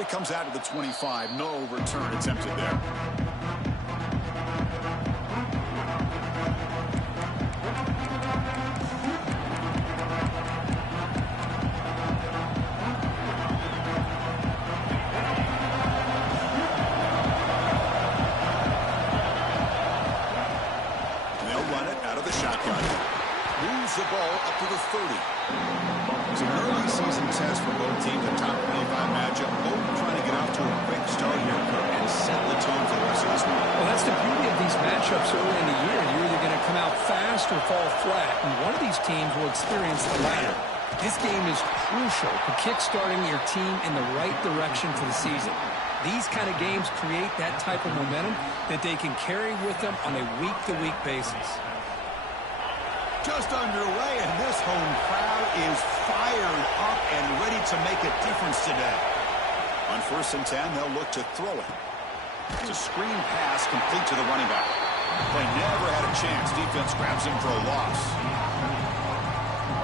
And it comes out to the 25. No return attempted there. The ball up to the 30. It's an early season test for both teams. A top 25 matchup. Both trying to get off to a quick start here and set the tone for the rest of this one. Well, that's the beauty of these matchups early in the year. You're either going to come out fast or fall flat, and one of these teams will experience the latter. This game is crucial to kick-starting your team in the right direction for the season. These kind of games create that type of momentum that they can carry with them on a week-to-week basis. Just underway, and this home crowd is fired up and ready to make a difference today. On 1st and 10, they'll look to throw it. It's a screen pass complete to the running back. They never had a chance. Defense grabs him for a loss.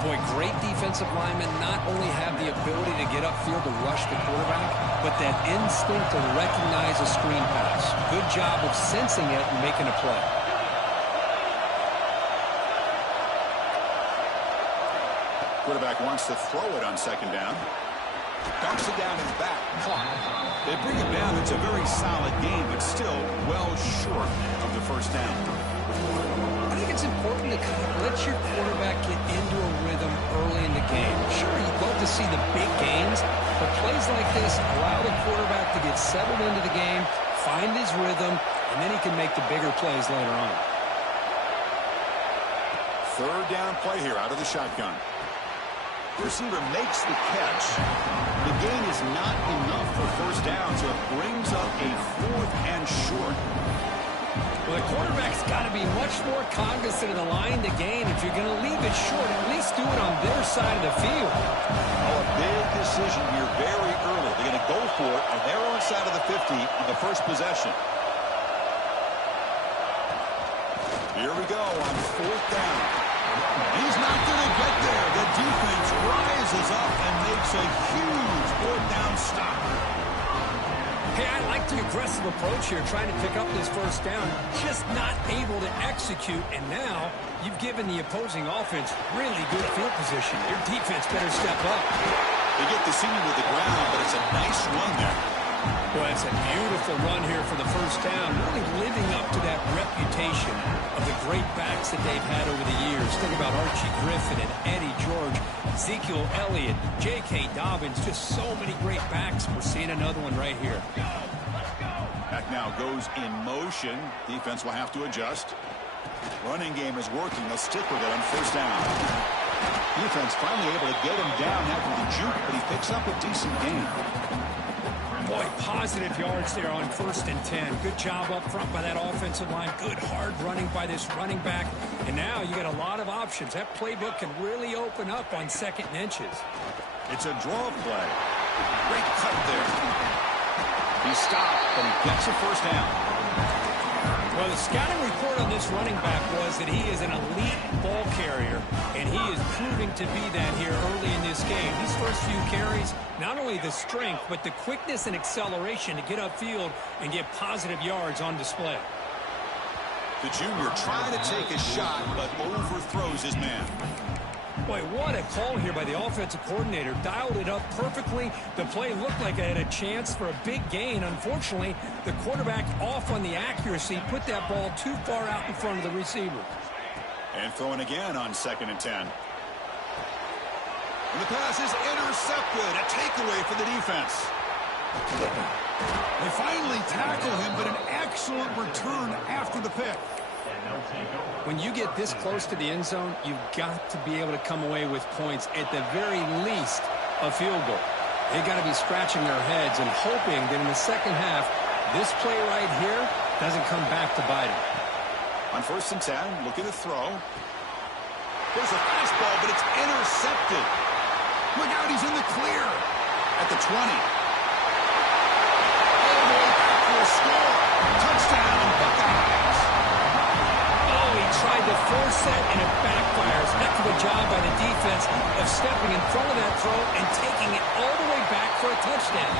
Boy, great defensive linemen not only have the ability to get upfield to rush the quarterback, but that instinct to recognize a screen pass. Good job of sensing it and making a play. Quarterback wants to throw it on 2nd down. Dumps it down and back. Clock. They bring it down. It's a very solid game, but still well short of the 1st down. I think it's important to kind of let your quarterback get into a rhythm early in the game. Sure, you'd love to see the big gains, but plays like this allow the quarterback to get settled into the game, find his rhythm, and then he can make the bigger plays later on. 3rd down play here out of the shotgun. Receiver makes the catch. The gain is not enough for 1st down, so it brings up a 4th and short. Well, the quarterback's got to be much more cognizant of the line to gain. If you're going to leave it short, at least do it on their side of the field. Oh, a big decision here very early. They're going to go for it on their own side of the 50 on the 1st possession. Here we go on 4th down. He's not going to get there. The defense rises up and makes a huge 4th down stop. Hey, I like the aggressive approach here, trying to pick up this 1st down. Just not able to execute, and now you've given the opposing offense really good field position. Your defense better step up. They get the senior to the ground, but it's a nice run there. Well, it's a beautiful run here for the 1st down, really living up to that reputation of the great backs that they've had over the years. Think about Archie Griffin and Eddie George, Ezekiel Elliott, J.K. Dobbins, just so many great backs. We're seeing another one right here. Back now goes in motion. Defense will have to adjust. Running game is working. They'll stick with it on 1st down. Defense finally able to get him down after the juke, but he picks up a decent gain. Boy, positive yards there on 1st and 10. Good job up front by that offensive line. Good hard running by this running back. And now you got a lot of options. That playbook can really open up on 2nd and inches. It's a draw play. Great cut there. He stopped, but he gets a 1st down. Well, the scouting report on this running back was that he is an elite ball carrier, and he is proving to be that here early in this game. These first few carries, not only the strength, but the quickness and acceleration to get upfield and get positive yards on display. The junior trying to take a shot, but overthrows his man. Boy, what a call here by the offensive coordinator. Dialed it up perfectly. The play looked like it had a chance for a big gain. Unfortunately, the quarterback off on the accuracy, put that ball too far out in front of the receiver. And throwing again on 2nd and 10. And the pass is intercepted. A takeaway for the defense. They finally tackle him, but an excellent return after the pick. When you get this close to the end zone, you've got to be able to come away with points, at the very least, a field goal. They've got to be scratching their heads and hoping that in the 2nd half, this play right here doesn't come back to bite them. On 1st and 10, looking to throw. There's a fastball, but it's intercepted. Look out, he's in the clear. At the 20. All the way back for a score. Touchdown, Buckeyes. Oh, he tried to force that, and it backfires. Heck of a job by the defense of stepping in front of that throw and taking it all the way back for a touchdown.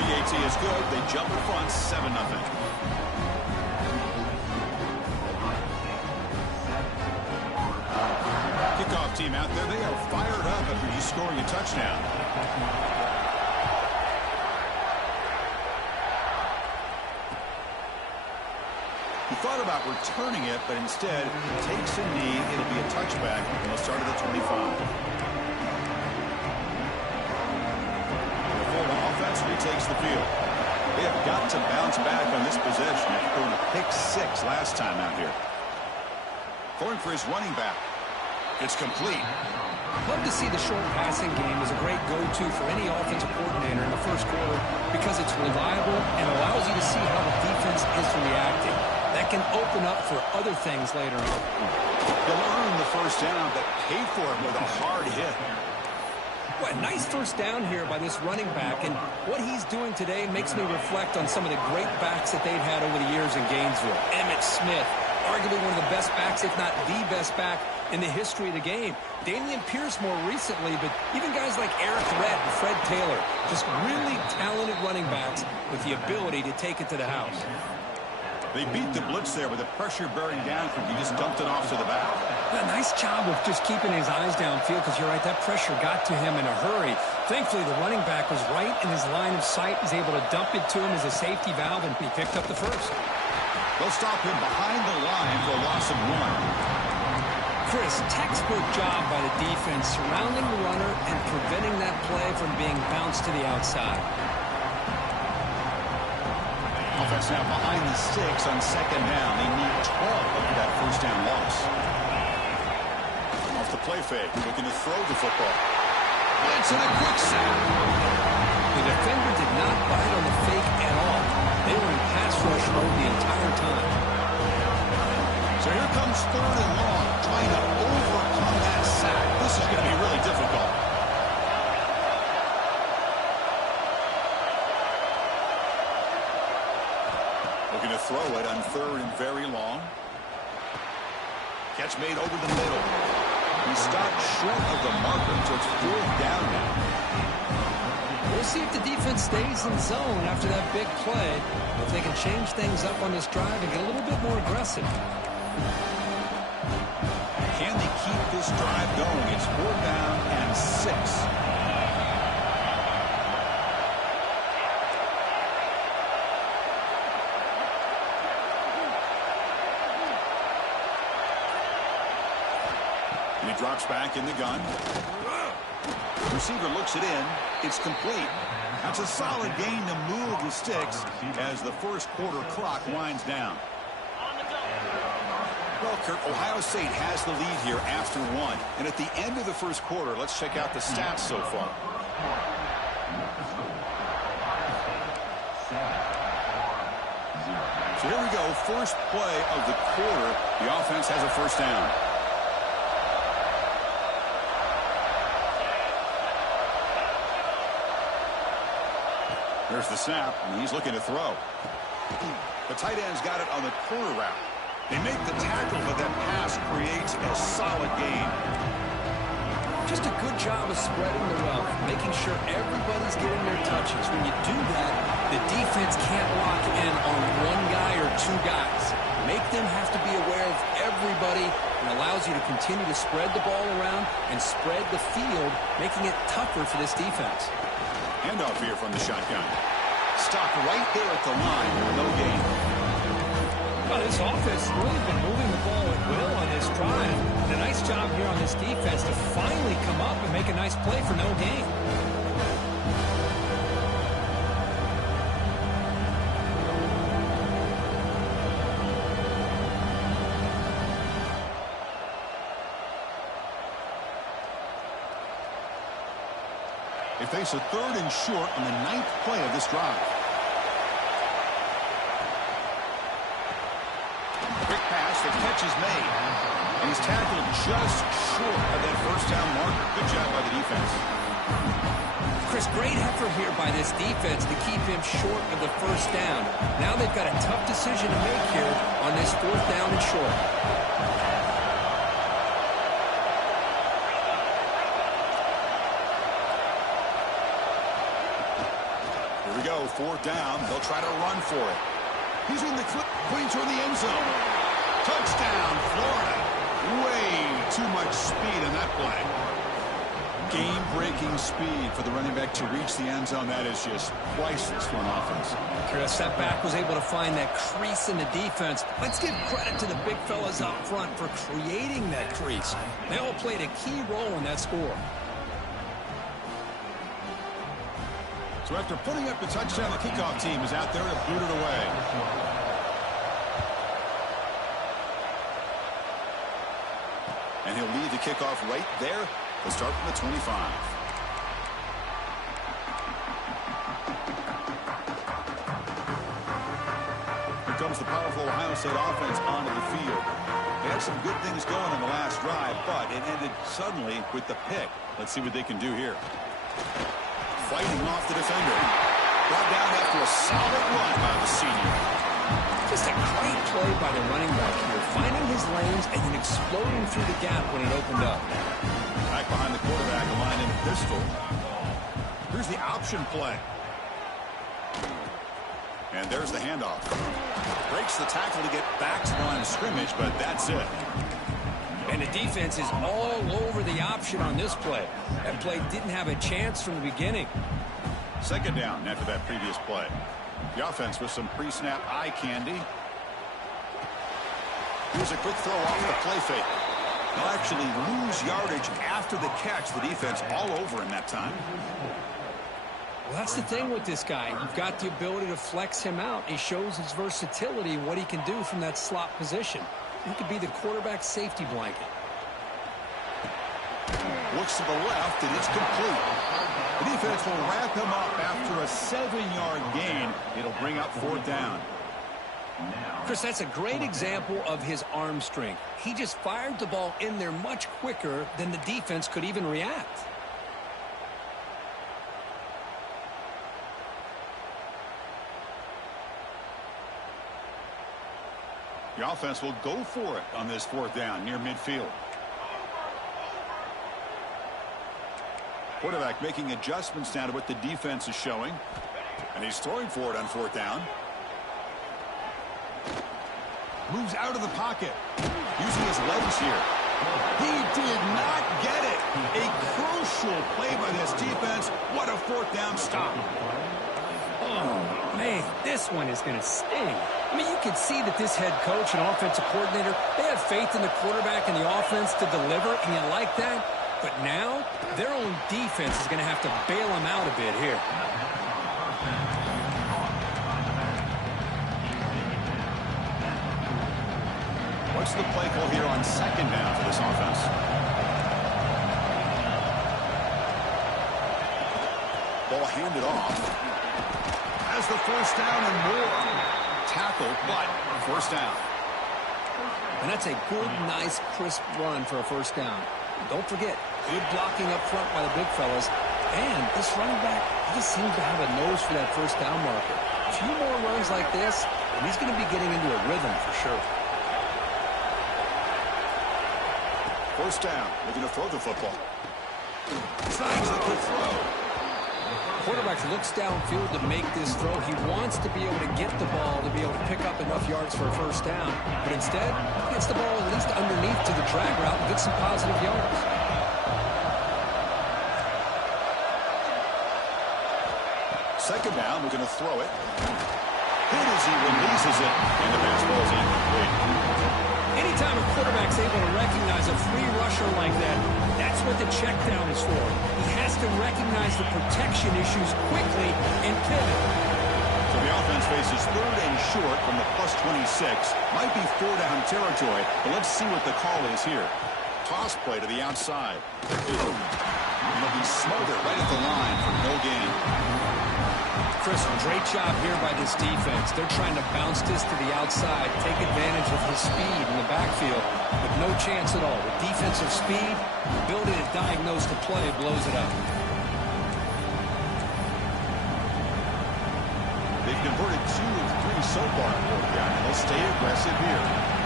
PAT is good. They jump in front 7-0. Kickoff team out there. They are fired up after just scoring a touchdown. He thought about returning it, but instead takes a knee. It'll be a touchback, and they'll start at the 25. The Florida offense retakes the field. They have got to bounce back on this possession after throwing a pick-6 last time out here. Throwing for his running back. It's complete. Love to see the short passing game as a great go-to for any offensive coordinator in the first quarter because it's reliable and allows you to see how the defense is reacting. That can open up for other things later on. They'll earn the first down, but pay for it with a hard hit. Well, nice first down here by this running back, and what he's doing today makes me reflect on some of the great backs that they've had over the years in Gainesville. Emmitt Smith, arguably one of the best backs, if not the best back in the history of the game. Dameon Pierce more recently, but even guys like Eric Redd and Fred Taylor, just really talented running backs with the ability to take it to the house. They beat the blitz there with the pressure bearing down from he just dumped it off to the back. A nice job of just keeping his eyes downfield because you're right, that pressure got to him in a hurry. Thankfully, the running back was right in his line of sight. He's able to dump it to him as a safety valve, and he picked up the first. They'll stop him behind the line for a loss of 1. Chris, textbook job by the defense surrounding the runner and preventing that play from being bounced to the outside. Offense now behind the 6 on second down. They need 12 after that first down loss. Off the play fake, looking to throw the football. Blitz and a quick sack. The defender did not bite on the fake at all. They were in pass rush mode the entire time. So here comes 3rd and long, trying to overcome that sack. This is going to be really difficult. Looking to throw it on 3rd and very long. Catch made over the middle. He stopped short of the marker, so it's 4th down now. We'll see if the defense stays in zone after that big play. If they can change things up on this drive and get a little bit more aggressive. Can they keep this drive going? It's 4th down and 6. And he drops back in the gun. Receiver looks it in. It's complete. That's a solid gain to move the sticks as the first quarter clock winds down. Well, Kurt, Ohio State has the lead here after 1. And at the end of the first quarter, let's check out the stats so far. So here we go. First play of the quarter. The offense has a first down. There's the snap, and he's looking to throw. The tight end's got it on the corner route. They make the tackle, but that pass creates a solid gain. Just a good job of spreading the wealth, making sure everybody's getting their touches. When you do that, the defense can't lock in on one guy or 2 guys. Make them have to be aware of everybody and allows you to continue to spread the ball around and spread the field, making it tougher for this defense. Handoff here from the shotgun. Stop right there at the line with no gain. Well, this offense has really been moving the ball at will on this drive. And a nice job here on this defense to finally come up and make a nice play for no gain. They face a 3rd and short on the 9th play of this drive. Quick pass, the catch is made. And he's tackled just short of that first down marker. Good job by the defense. Chris, great effort here by this defense to keep him short of the first down. Now they've got a tough decision to make here on this 4th down and short. we go, 4th down. They'll try to run for it. He's in the clip, putting toward the end zone. Touchdown, Florida. Way too much speed in that play. Game-breaking speed for the running back to reach the end zone. That is just priceless for an offense. Chris, that back was able to find that crease in the defense. Let's give credit to the big fellas up front for creating that crease. They all played a key role in that score. So after putting up the touchdown, the kickoff team is out there to boot it away. And he'll lead the kickoff right there. He'll start from the 25. Here comes the powerful Ohio State offense onto the field. They had some good things going in the last drive, but it ended suddenly with the pick. Let's see what they can do here. Fighting off the defender. Brought down after a solid run by the senior. Just a great play by the running back here, finding his lanes and then exploding through the gap when it opened up. Back behind the quarterback, a line in pistol. Here's the option play. And there's the handoff. Breaks the tackle to get back to the line of scrimmage, but that's it. And the defense is all over the option on this play. That play didn't have a chance from the beginning. 2nd down after that previous play. The offense with some pre-snap eye candy. Here's a quick throw off the play fake. They'll actually lose yardage after the catch. The defense all over him that time. Well, that's the thing with this guy. You've got the ability to flex him out. He shows his versatility and what he can do from that slot position. He could be the quarterback safety blanket. Looks to the left, and it's complete. The defense will wrap him up after a 7-yard gain. It'll bring up 4th down. Chris, that's a great example of his arm strength. He just fired the ball in there much quicker than the defense could even react. The offense will go for it on this 4th down near midfield. Quarterback making adjustments now to what the defense is showing. And he's throwing for it on 4th down. Moves out of the pocket. Using his legs here. He did not get it. A crucial play by this defense. What a 4th down stop. Oh, man, this one is going to sting. I mean, you can see that this head coach and offensive coordinator, they have faith in the quarterback and the offense to deliver, and you like that. But now, their own defense is going to have to bail them out a bit here. What's the play call here on 2nd down for this offense? Ball handed off. Has the 1st down and more. Tackle, but 1st down. And that's a good, nice, crisp run for a 1st down. Don't forget, good blocking up front by the big fellas. And this running back, he just seems to have a nose for that 1st down marker. A few more runs like this, and he's going to be getting into a rhythm for sure. 1st down, looking to throw the football. Signs the quick throw. Quarterback looks downfield to make this throw. He wants to be able to get the ball to be able to pick up enough yards for a 1st down. But instead, he gets the ball at least underneath to the drag route and gets some positive yards. 2nd down, we're going to throw it. Hit as he releases it, and the pass ball is incomplete. Anytime a quarterback's able to recognize a free rusher like that, that's what the check down is for. He has to recognize the protection issues quickly and pivot. So the offense faces 3rd and short from the +26. Might be 4 down territory, but let's see what the call is here. Toss play to the outside. And he'll be smothered right at the line for no gain. Chris, great job here by this defense. They're trying to bounce this to the outside, take advantage of his speed in the backfield, with no chance at all. With defensive speed, the ability to diagnose the play blows it up. They've converted 2 of 3 so far, and they'll stay aggressive here.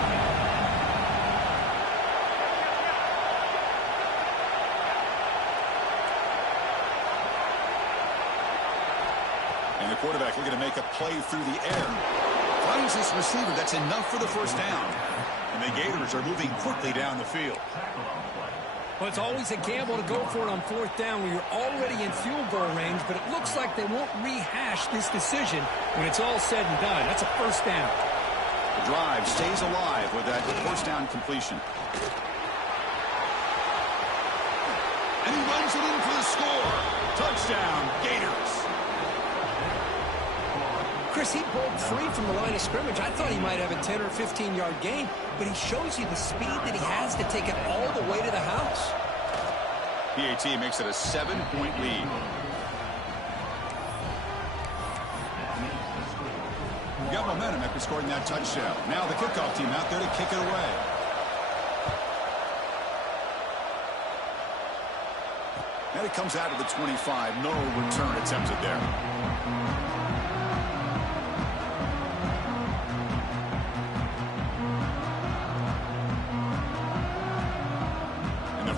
And the quarterback looking to make a play through the air. Finds this receiver. That's enough for the first down. And the Gators are moving quickly down the field. Well, it's always a gamble to go for it on fourth down when you're already in field goal range, but it looks like they won't rehash this decision when it's all said and done. That's a first down. The drive stays alive with that first down completion. And he runs it in for the score. Touchdown, Gators. Chris, he broke free from the line of scrimmage. I thought he might have a 10 or 15-yard gain, but he shows you the speed that he has to take it all the way to the house. PAT makes it a 7-point lead. We got momentum after scoring that touchdown. Now the kickoff team out there to kick it away. And it comes out of the 25. No return attempted there.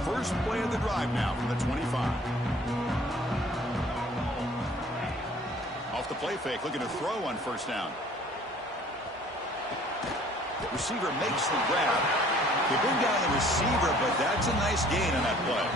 First play of the drive now from the 25. Off the play fake, looking to throw on first down. The receiver makes the grab. They bring down the receiver, but that's a nice gain on that play.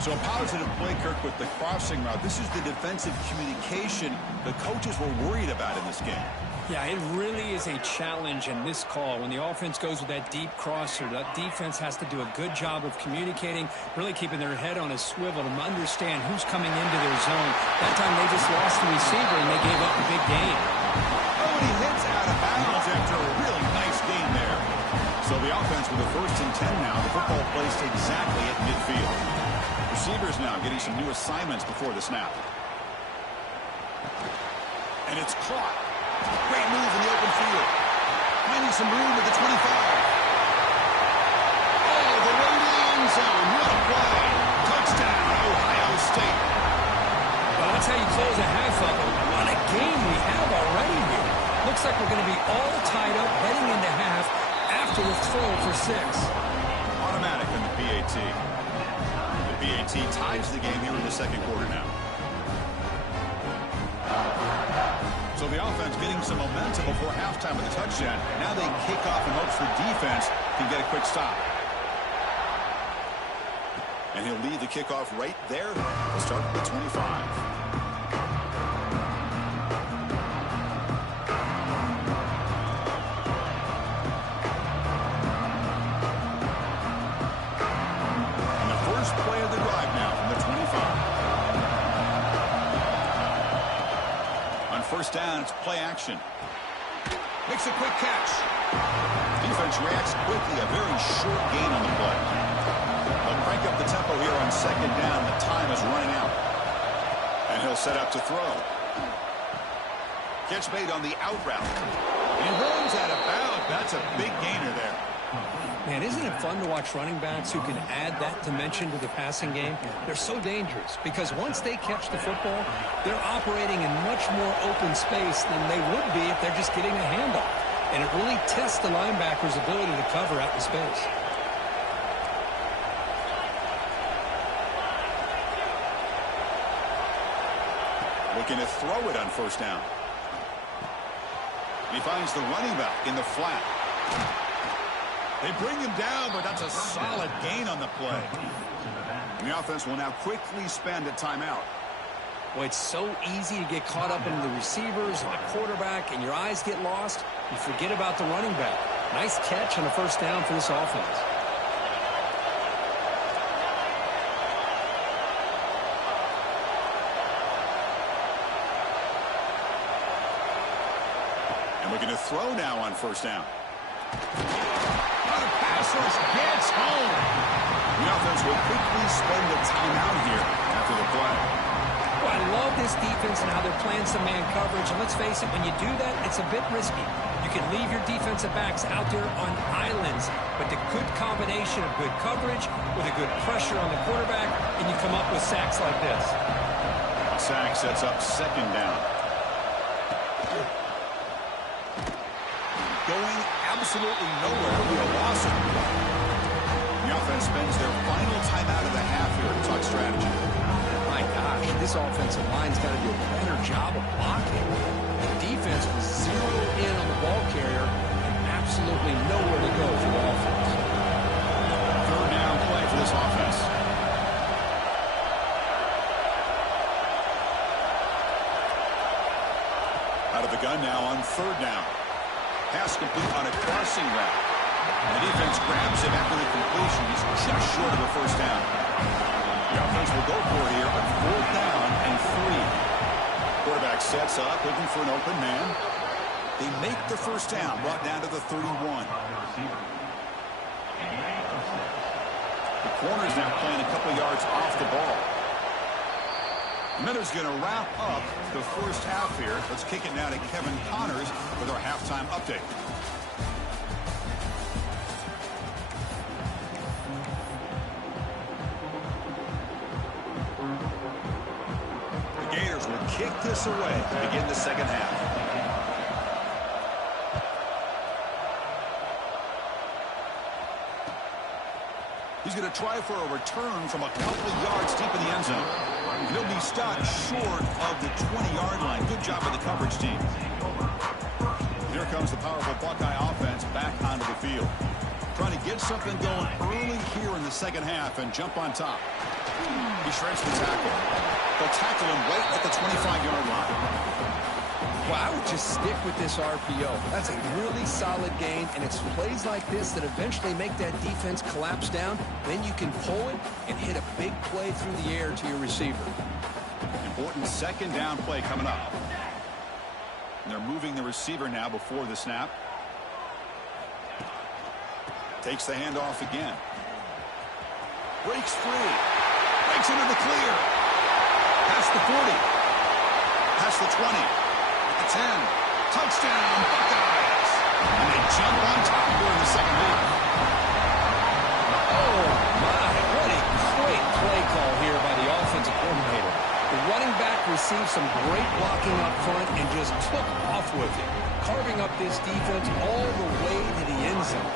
So a positive play, Kirk, with the crossing route. This is the defensive communication the coaches were worried about in this game. Yeah, it really is a challenge in this call. When the offense goes with that deep crosser, that defense has to do a good job of communicating, really keeping their head on a swivel to understand who's coming into their zone. That time they just lost the receiver and they gave up a big gain. Oh, and he hits out of bounds after a really nice gain there. So the offense with a 1st and 10 now. The football placed exactly at midfield. Receivers now getting some new assignments before the snap. And it's caught. Great move in the open field. Finding some room at the 25. Oh, the way to the end zone. What a play. Touchdown, Ohio State. Well, that's how you close a half up. What a game we have already here. Looks like we're going to be all tied up heading into half after the throw for 6. Automatic in the PAT. The PAT ties the game here in the second quarter now. So the offense getting some momentum before halftime with a touchdown. Now they kick off in hopes the defense can get a quick stop. And he'll lead the kickoff right there. We'll start with the 25. And the first play of the drive now from the 25. First down, it's play action. Makes a quick catch. Defense reacts quickly, a very short gain on the play. They'll crank up the tempo here on second down. The time is running out. And he'll set up to throw. Catch made on the out route. He runs out of bounds. That's a big gainer there. Man, isn't it fun to watch running backs who can add that dimension to the passing game? They're so dangerous because once they catch the football, they're operating in much more open space than they would be if they're just getting a handoff. And it really tests the linebacker's ability to cover out the space. Looking to throw it on first down. He finds the running back in the flat. They bring him down, but that's a solid gain on the play. And the offense will now quickly spend a timeout. Well, it's so easy to get caught up in the receivers and the quarterback, and your eyes get lost. You forget about the running back. Nice catch on a first down for this offense. And looking to throw now on first down. The pass rush gets home. The offense will quickly spend a timeout here after the play. Well, I love this defense and how they're playing some man coverage. And let's face it, when you do that, it's a bit risky. You can leave your defensive backs out there on islands, but the good combination of good coverage with a good pressure on the quarterback, and you come up with sacks like this. Sack sets up second down. Going absolutely nowhere. It'll be a loss of the play. The offense spends their final timeout of the half here to talk strategy. My gosh, this offensive line's got to do a better job of blocking. The defense was zeroed in on the ball carrier and absolutely nowhere to go for the offense. Third down play for this offense. Out of the gun now on third down. Pass complete on a crossing route. The defense grabs him after the completion. He's just short of a first down. The offense will go for it here on fourth down and 3. Quarterback sets up, looking for an open man. They make the first down, brought down to the 31. The corner's now playing a couple yards off the ball. Miller's going to wrap up the first half here. Let's kick it now to Kevin Connors with our halftime update. The Gators will kick this away to begin the second half. He's going to try for a return from a couple of yards deep in the end zone. He'll be stopped short of the 20-yard line. Good job by the coverage team. Here comes the powerful Buckeye offense back onto the field. Trying to get something going early here in the second half and jump on top. He shreds the tackle. They'll tackle him right at the 25-yard line. Well, I would just stick with this RPO. That's a really solid gain, and it's plays like this that eventually make that defense collapse down. Then you can pull it and hit a big play through the air to your receiver. Important second down play coming up. And they're moving the receiver now before the snap. Takes the handoff again. Breaks free. Breaks into the clear. Past the 40. Past the 20. 10. Touchdown, Buckeyes. And they jump on top here in the second half. Oh, my. What a great play call here by the offensive coordinator. The running back received some great blocking up front and just took off with it, carving up this defense all the way to the end zone.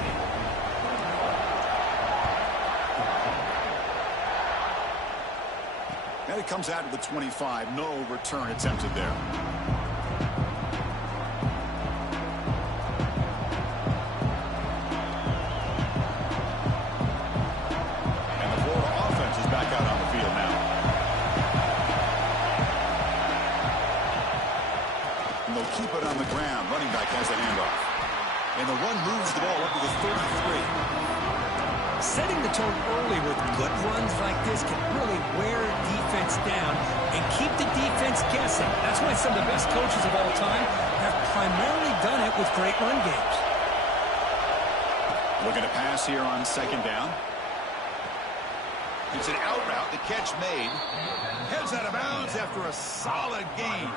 And it comes out of the 25. No return attempted there. Keep it on the ground. Running back has the handoff. And the run moves the ball up to the 33. Setting the tone early with good runs like this can really wear defense down and keep the defense guessing. That's why some of the best coaches of all time have primarily done it with great run games. Looking to pass here on second down. It's an out route. The catch made. Heads out of bounds after a solid gain.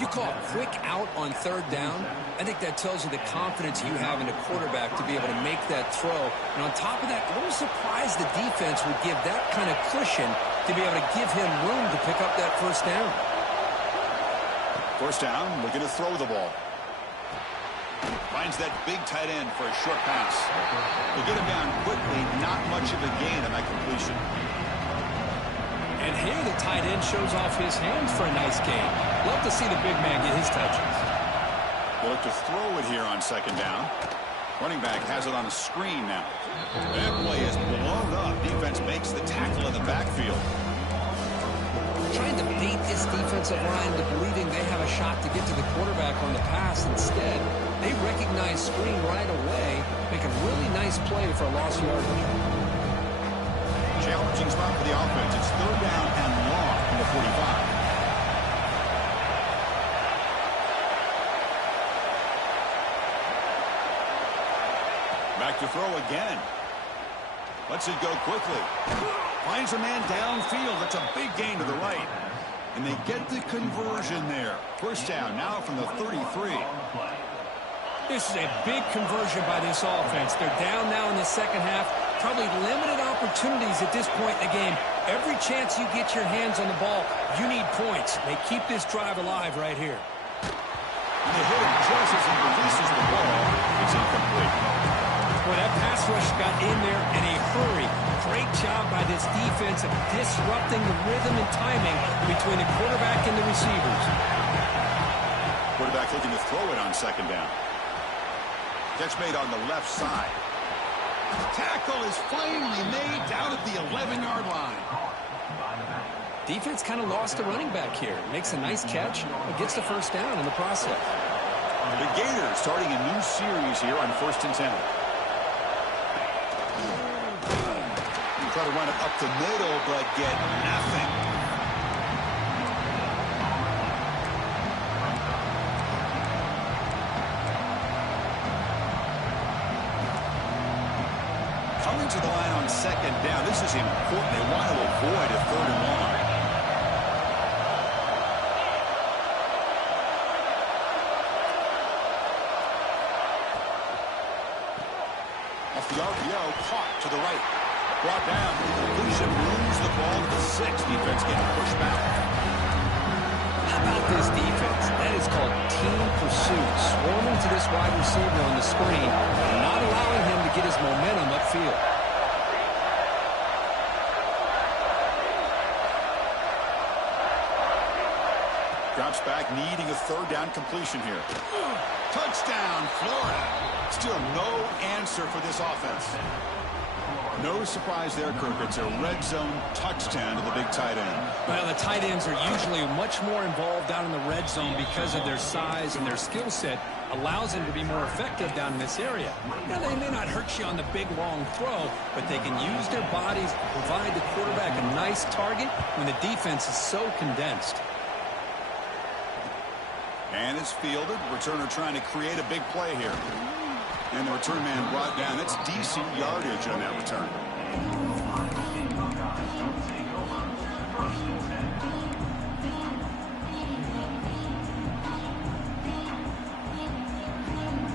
You call a quick out on third down, I think that tells you the confidence you have in a quarterback to be able to make that throw. And on top of that, a little surprised the defense would give that kind of cushion to be able to give him room to pick up that first down. First down, looking to throw the ball. Finds that big tight end for a short pass. They get him down quickly, not much of a gain on that completion. And here the tight end shows off his hands for a nice gain. Love to see the big man get his touches. They look to throw it here on second down. Running back has it on a screen now. That play is blown up. Defense makes the tackle in the backfield. Trying to bait this defensive line into believing they have a shot to get to the quarterback on the pass. Instead, they recognize screen right away, make a really nice play for a lost yardage. Challenging spot for the offense. It's third down and long from the 45. Back to throw again. Lets it go quickly. Finds a man downfield. That's a big gain to the right. And they get the conversion there. First down now from the 33. This is a big conversion by this offense. They're down now in the second half. Probably limited opportunities at this point in the game. Every chance you get your hands on the ball, you need points. They keep this drive alive right here. And they hit him just as he releases the ball. It's incomplete. Well, that pass rush got in there in a hurry. Great job by by this defense of disrupting the rhythm and timing between the quarterback and the receivers. Quarterback looking to throw it on second down. Catch made on the left side. Tackle is finally made down at the 11-yard line. Defense kind of lost a running back here. Makes a nice catch, but gets the first down in the process. The Gators starting a new series here on 1st and 10. Try to run it up the middle, but get nothing. Coming to the line on second down. This is important. They want to avoid a 3rd and long. Off the RPO, caught to the right. Brought down. Completion moves the ball to the 6. Defense getting pushed back. How about this defense? That is called team pursuit. Swarming to this wide receiver on the screen, not allowing him to get his momentum upfield. Drops back, needing a 3rd down completion here. Touchdown, Florida. Still no answer for this offense. No surprise there, Kirk. It's a red zone touchdown to the big tight end. Well, the tight ends are usually much more involved down in the red zone because of their size and their skill set allows them to be more effective down in this area. Now, they may not hurt you on the big, long throw, but they can use their bodies to provide the quarterback a nice target when the defense is so condensed. And it's fielded. Returner trying to create a big play here. And the return man brought down. That's decent yardage on that return.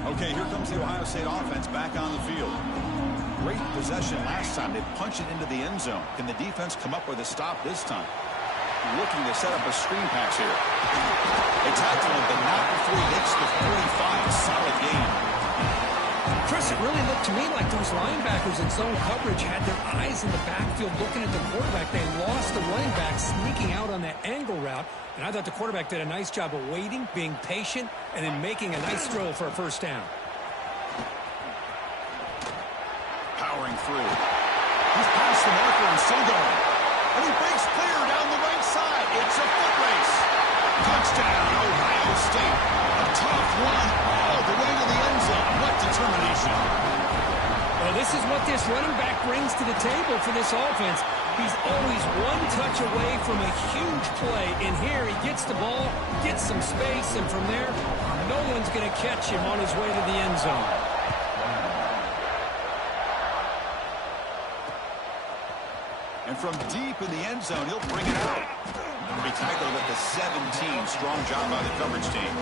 Okay, here comes the Ohio State offense back on the field. Great possession last time. They punch it into the end zone. Can the defense come up with a stop this time? Looking to set up a screen pass here. They tackle him, but not before he hits the 45. A solid game. Chris, it really looked to me like those linebackers in zone coverage had their eyes in the backfield looking at the quarterback. They lost the running back sneaking out on that angle route. And I thought the quarterback did a nice job of waiting, being patient, and then making a nice throw for a first down. Powering through. He's past the marker and still going. And he breaks clear down the right side. It's a foot race. Touchdown, Ohio State. A tough run all the way to the end zone. What determination. Well, this is what this running back brings to the table for this offense. He's always one touch away from a huge play. And here he gets the ball, gets some space, and from there, no one's going to catch him on his way to the end zone. And from deep in the end zone, he'll bring it out. He'll be tackled at the 17. Strong job by the coverage team.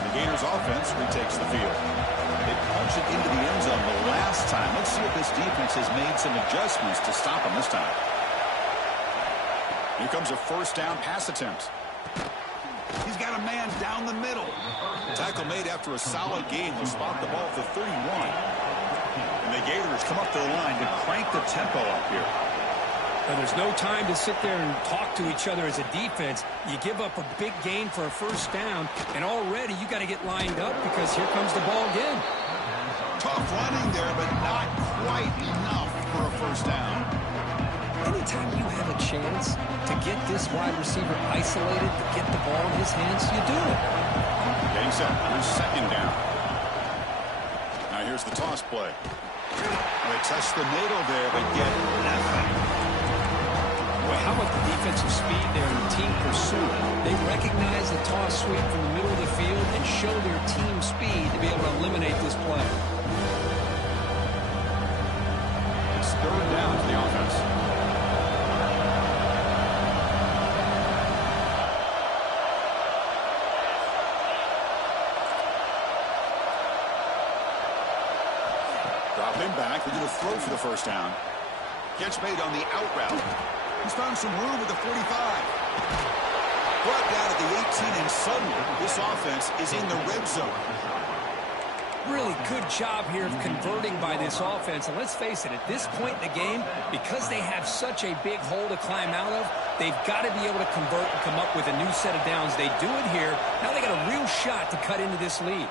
The Gators offense retakes the field. They punch it into the end zone the last time. Let's see if this defense has made some adjustments to stop them this time. Here comes a first down pass attempt. He's got a man down the middle. Tackle made after a solid game. Will spot the ball at the 31. And the Gators come up to the line to crank the tempo up here. And there's no time to sit there and talk to each other as a defense. You give up a big gain for a first down, and already you got to get lined up because here comes the ball again. Tough running there, but not quite enough for a first down. Anytime you have a chance to get this wide receiver isolated, to get the ball in his hands, you do it. Getting set. Here's second down. Now here's the toss play. They test the middle there, but get nothing. Boy, how about the defensive speed there and team pursuit? They recognize the toss sweep from the middle of the field and show their team speed to be able to eliminate this play. It's third down for the offense. Drop him back. They're going to throw for the first down. Catch made on the out route. He's found some room at the 45. Brought down at the 18, and suddenly this offense is in the red zone. Really good job here of converting by this offense. And let's face it, at this point in the game, because they have such a big hole to climb out of, they've got to be able to convert and come up with a new set of downs. They do it here. Now they got a real shot to cut into this lead.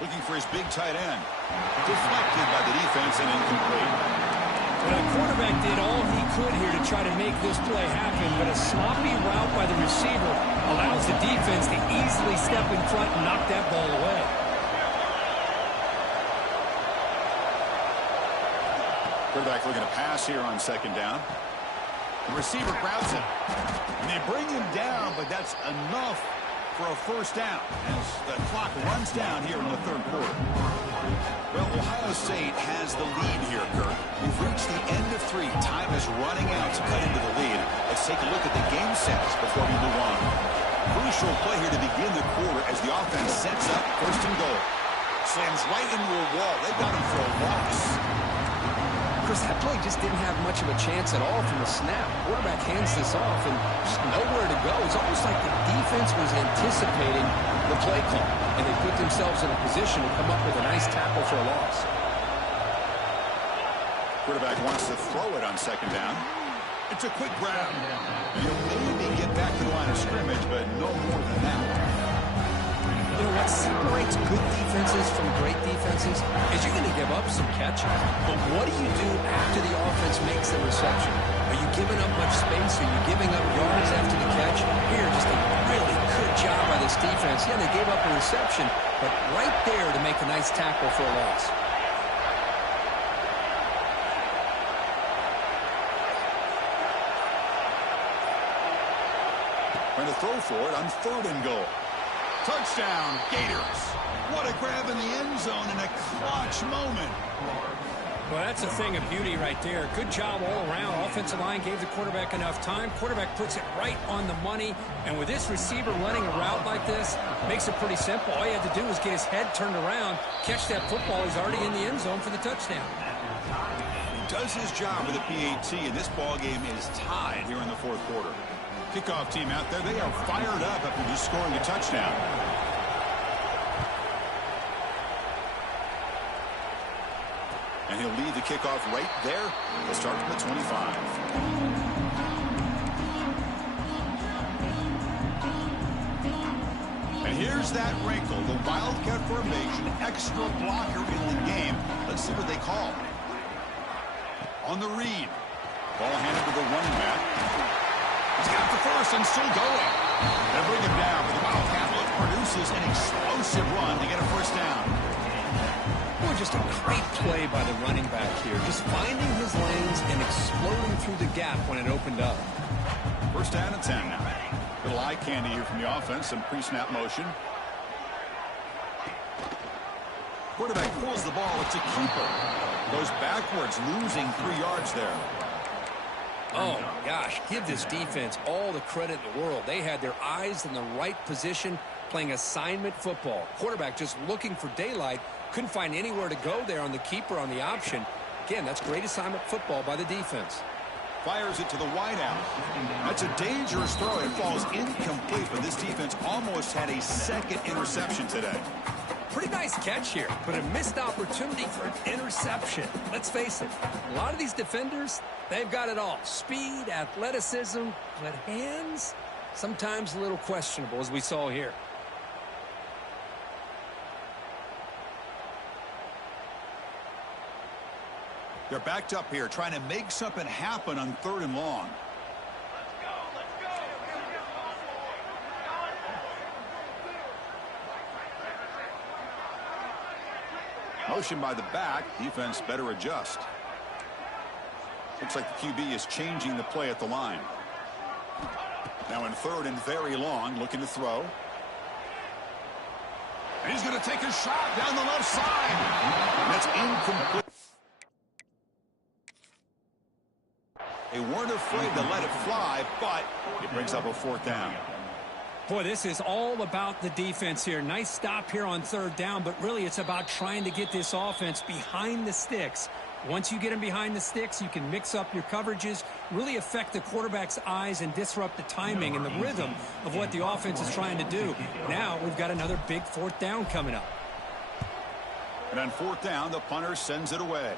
Looking for his big tight end. Deflected by the defense and incomplete. Well, the quarterback did all he could here to try to make this play happen, but a sloppy route by the receiver allows the defense to easily step in front and knock that ball away. Quarterback looking to pass here on second down. The receiver grabs him. And they bring him down, but that's enough for a first down as the clock runs down here in the third quarter. Well, Ohio State has the lead here, Kirk. We've reached the end of 3. Time is running out to cut into the lead. Let's take a look at the game sets before we move on. Crucial play here to begin the quarter as the offense sets up first and goal. Slams right into a wall. They got him for a loss. Chris, that play just didn't have much of a chance at all from the snap. Quarterback hands this off and just nowhere to go. It's almost like the defense was anticipating the play call, and they put themselves in a position to come up with a nice tackle for a loss. Quarterback wants to throw it on second down. It's a quick grab. You'll maybe get back to the line of scrimmage, but no more than that. You know what separates good defenses from great defenses is you're going to give up some catches. But what do you do after the offense makes the reception? Are you giving up much space? Are you giving up yards after the catch? Here, just a really good job by this defense. Yeah, they gave up a reception, but right there to make a nice tackle for a loss. Trying to throw for it on third and goal. Touchdown, Gators. What a grab in the end zone in a clutch moment. Well, that's a thing of beauty right there. Good job all around. Offensive line gave the quarterback enough time. Quarterback puts it right on the money. And with this receiver running a route like this, makes it pretty simple. All you had to do was get his head turned around, catch that football. He's already in the end zone for the touchdown. He does his job with a PAT, and this ball game is tied here in the fourth quarter. Kickoff team out there, they are fired up after just scoring a touchdown. And he'll lead the kickoff right there. They'll start from the 25. And here's that wrinkle, the Wildcat formation, extra blocker in the game. Let's see what they call. On the read. Ball handed to the running back. He's got the first and still going. They'll bring him down, but the Wildcat produces an explosive run to get a first down. Well, just a great play by the running back here. Just finding his lanes and exploding through the gap when it opened up. First down and 10 now. Little eye candy here from the offense, some pre-snap motion. Quarterback pulls the ball. It's a keeper. Goes backwards, losing 3 yards there. Oh, gosh, give this defense all the credit in the world. They had their eyes in the right position, playing assignment football. Quarterback just looking for daylight, couldn't find anywhere to go there on the keeper on the option. Again, that's great assignment football by the defense. Fires it to the wideout. That's a dangerous throw. It falls incomplete, but this defense almost had a second interception today. Pretty nice catch here, but a missed opportunity for an interception. Let's face it, a lot of these defenders, they've got it all. Speed, athleticism, but hands, sometimes a little questionable, as we saw here. They're backed up here, trying to make something happen on third and long. Motion by the back. Defense better adjust. Looks like the QB is changing the play at the line. Now in third and very long, looking to throw. And he's going to take a shot down the left side. That's incomplete. They weren't afraid to let it fly, but it brings up a fourth down. Boy, this is all about the defense here. Nice stop here on third down, but really it's about trying to get this offense behind the sticks Once you get him behind the sticks, you can mix up your coverages, really affect the quarterback's eyes and disrupt the timing and the rhythm of what the offense is trying to do. Now we've got another big fourth down coming up. And on fourth down, the punter sends it away.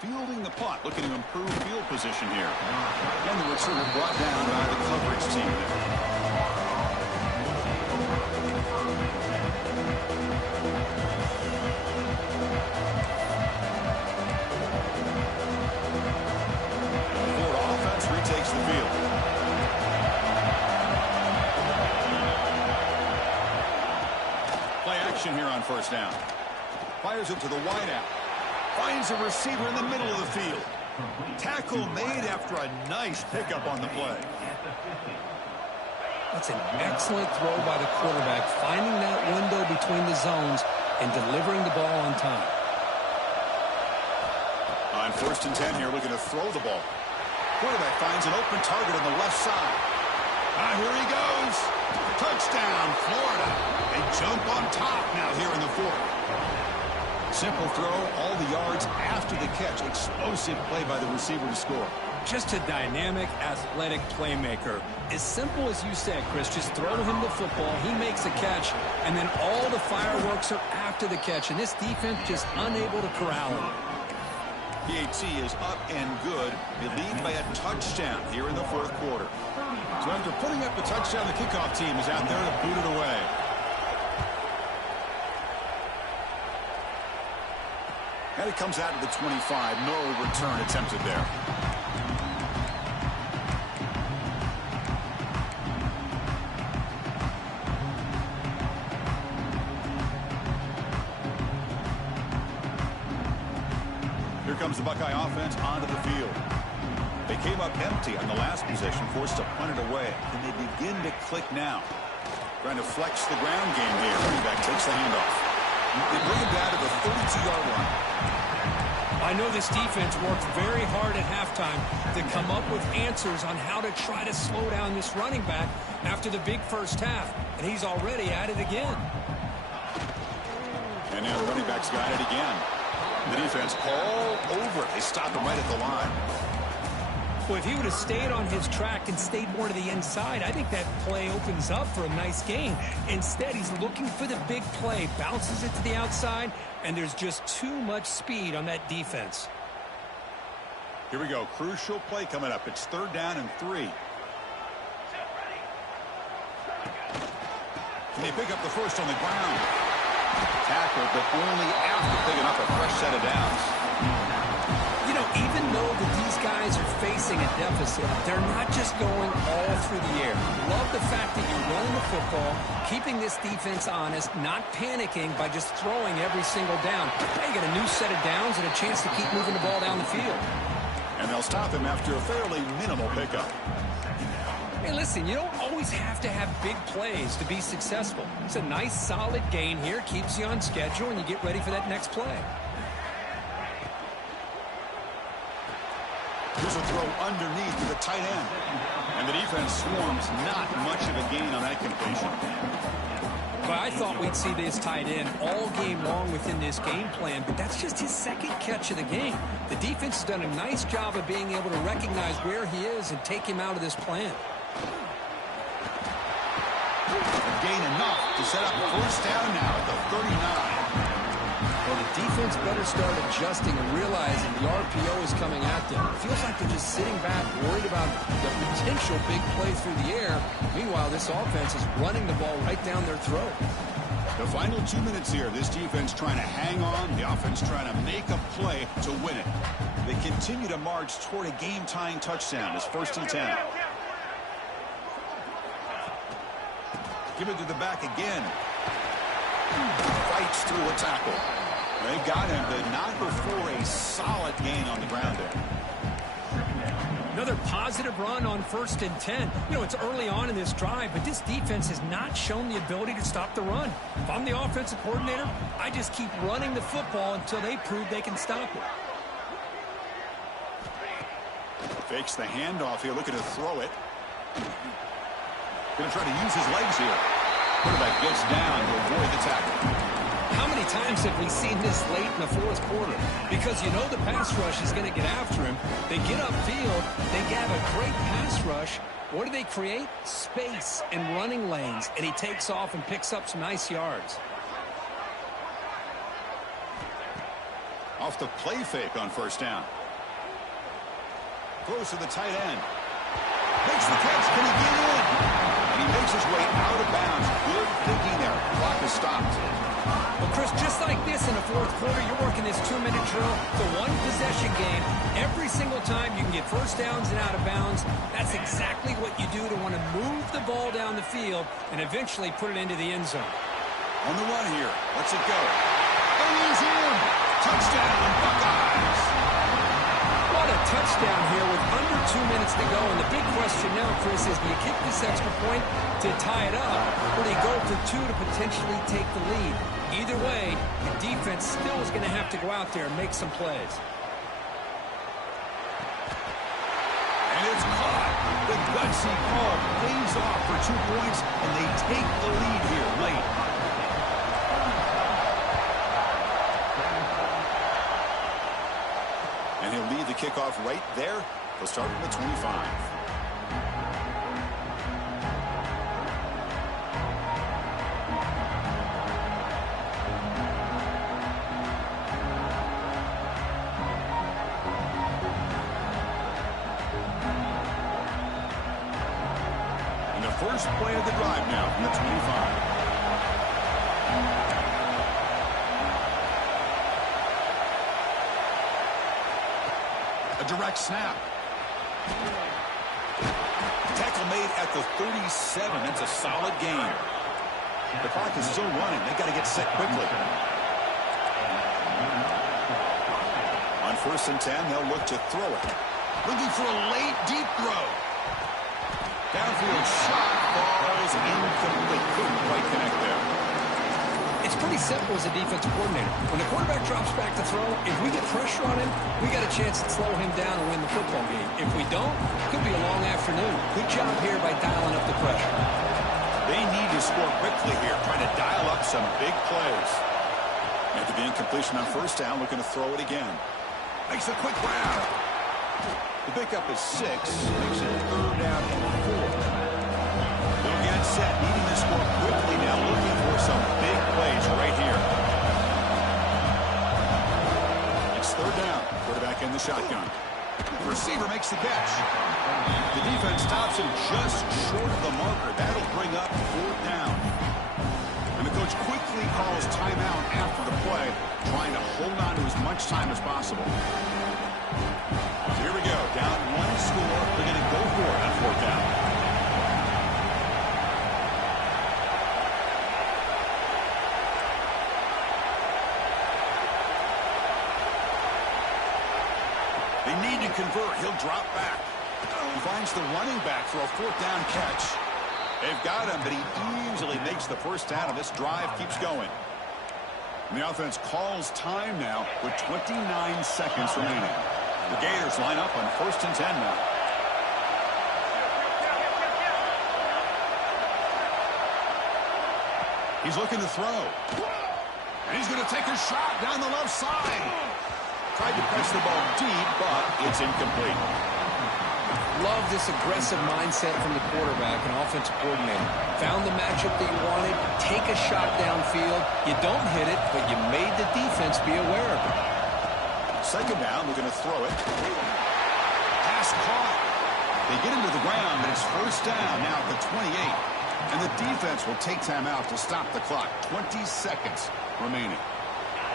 Fielding the punt, looking to improve field position here. And the return brought down by the coverage team there. Takes the field. Play action here on first down. Fires it to the wideout. Finds a receiver in the middle of the field. Tackle made after a nice pickup on the play. That's an excellent throw by the quarterback, finding that window between the zones and delivering the ball on time. On first and 10 here, looking to throw the ball. Quarterback finds an open target on the left side. Here he goes. Touchdown, Florida. They jump on top now here in the fourth. Simple throw, all the yards after the catch. Explosive play by the receiver to score. Just a dynamic, athletic playmaker. As simple as you said, Chris, just throw him the football, he makes a catch, and then all the fireworks are after the catch, and this defense just unable to corral him. PAT is up and good. They lead by a touchdown here in the fourth quarter. So after putting up the touchdown, the kickoff team is out there to boot it away. And it comes out to the 25. No return attempted there. Comes the Buckeye offense onto the field. They came up empty on the last possession, forced to punt it away. And they begin to click now. Trying to flex the ground game here. Running back takes the handoff. They bring him down to the 32-yard line. I know this defense worked very hard at halftime to come up with answers on how to try to slow down this running back after the big first half. And he's already at it again. And now the running back's got it again. The defense all over it. They stop him right at the line. Well, if he would have stayed on his track and stayed more to the inside, I think that play opens up for a nice gain. Instead, he's looking for the big play, bounces it to the outside, and there's just too much speed on that defense. Here we go. Crucial play coming up. It's third down and 3. And they pick up the first on the ground. Tackle, but only after picking up a fresh set of downs. You know, even though these guys are facing a deficit, they're not just going all through the air. Love the fact that you're running the football, keeping this defense honest, not panicking by just throwing every single down. Now you got a new set of downs and a chance to keep moving the ball down the field. And they'll stop him after a fairly minimal pickup. Hey, listen, you don't always have to have big plays to be successful. It's a nice, solid gain here, keeps you on schedule, and you get ready for that next play. Here's a throw underneath to the tight end. And the defense swarms, not much of a gain on that completion. But I thought we'd see this tight end all game long within this game plan, but that's just his second catch of the game. The defense has done a nice job of being able to recognize where he is and take him out of this plan. Gain enough to set up first down now at the 39. Well, the defense better start adjusting and realizing the RPO is coming at them. It feels like they're just sitting back, worried about the potential big play through the air. Meanwhile, this offense is running the ball right down their throat. The final 2 minutes here, this defense trying to hang on, the offense trying to make a play to win it. They continue to march toward a game-tying touchdown. It's first and 10. Give it to the back again. Fights through a tackle. They got him, but not before a solid gain on the ground there. Another positive run on first and 10. You know, it's early on in this drive, but this defense has not shown the ability to stop the run. If I'm the offensive coordinator, I just keep running the football until they prove they can stop it. Fakes the handoff here, looking to throw it. Going to try to use his legs here. Quarterback gets down to avoid the tackle. How many times have we seen this late in the fourth quarter? Because you know the pass rush is going to get after him. They get upfield. They have a great pass rush. What do they create? Space and running lanes. And he takes off and picks up some nice yards. Off the play fake on first down. Throws to the tight end. Makes the catch. Can he get in? And he makes his way out of bounds. Good thinking there. Clock is stopped. Well, Chris, just like this in the fourth quarter, you're working this 2-minute drill, the one-possession game. Every single time you can get first downs and out of bounds, that's exactly what you do to want to move the ball down the field and eventually put it into the end zone. On the run here. Let's it go. And he's in. Touchdown, Buckeyes. What a touchdown here with under 2 minutes to go. And the big question now, Chris, is do you kick this extra point to tie it up, or do you go for 2 to potentially take the lead? Either way, the defense still is going to have to go out there and make some plays. And it's caught. The gutsy call pays off for 2 points, and they take the lead here late. And he'll lead the kickoff right there. He'll start from the 25. And the first play of the drive now from the 25. Direct snap. Tackle made at the 37. That's a solid gain. The clock is still running. They've got to get set quickly. On first and 10, they'll look to throw it. Looking for a late, deep throw. Downfield shot falls incomplete. Couldn't quite connect there. It's pretty simple as a defensive coordinator. When the quarterback drops back to throw, if we get pressure on him, we got a chance to slow him down and win the football game. If we don't, it could be a long afternoon. Good job here by dialing up the pressure. They need to score quickly here, trying to dial up some big plays. After the incompletion on first down, looking to throw it again. Makes a quick grab. The pickup is 6. Makes it 3rd down and 4. They'll get set, needing to score quickly now, looking for some big plays right here. It's 3rd down. Quarterback in the shotgun. The receiver makes the catch. The defense stops him just short of the marker. That'll bring up 4th down. And the coach quickly calls timeout after the play, trying to hold on to as much time as possible. So here we go. Down 1 score. They're going to go for it on 4th down. They need to convert. He'll drop back. He finds the running back for a 4th down catch. They've got him, but he easily makes the first down, and this drive keeps going. And the offense calls time now with 29 seconds remaining. The Gators line up on 1st and 10 now. He's looking to throw. And he's going to take a shot down the left side. Tried to press the ball deep, but it's incomplete. Love this aggressive mindset from the quarterback and offensive coordinator. Found the matchup that you wanted. Take a shot downfield. You don't hit it, but you made the defense be aware of it. 2nd down, we're going to throw it. Pass caught. They get him to the ground, and it's 1st down now at the 28. And the defense will take time out to stop the clock. 20 seconds remaining.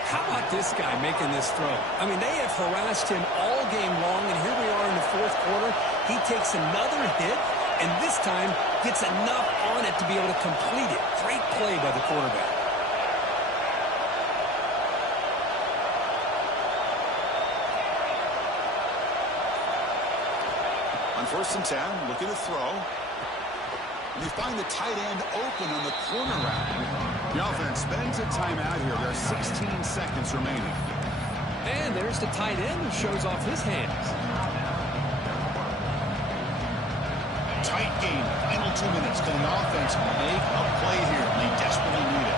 How about this guy making this throw? I mean, they have harassed him all game long, and here we are in the 4th quarter. He takes another hit, and this time gets enough on it to be able to complete it. Great play by the quarterback. On 1st and 10, looking to throw. And they find the tight end open on the corner route. The offense spends a timeout here. There are 16 seconds remaining. And there's the tight end who shows off his hands. Tight game. Final 2 minutes. Can the offense make a play here? They desperately need it.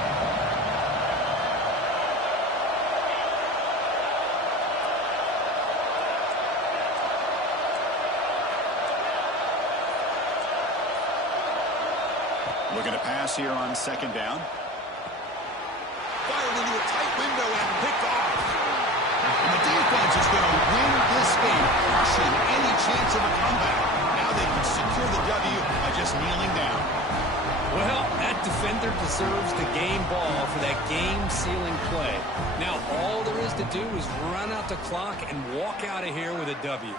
Looking to pass here on second down. Fired into a tight window and picked off. And the defense is going to win this game, crushing any chance of a comeback. Now they can secure the W by just kneeling down. Well, that defender deserves the game ball for that game-sealing play. Now all there is to do is run out the clock and walk out of here with a W.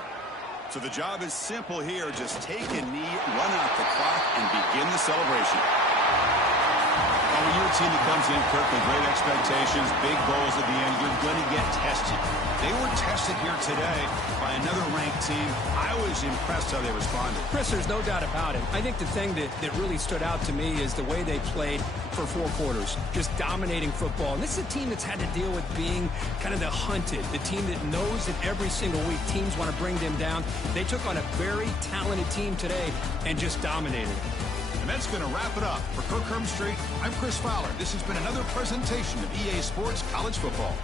So the job is simple here. Just take a knee, run out the clock, and begin the celebration. Well, when you're a team that comes in, Kirk, with great expectations, big goals at the end, you're going to get tested. They were tested here today by another ranked team. I was impressed how they responded. Chris, there's no doubt about it. I think the thing that really stood out to me is the way they played for 4 quarters, just dominating football. And this is a team that's had to deal with being kind of the hunted, the team that knows that every single week teams want to bring them down. They took on a very talented team today and just dominated it. And that's going to wrap it up. For Kirk Herbstreit, I'm Chris Fowler. This has been another presentation of EA Sports College Football.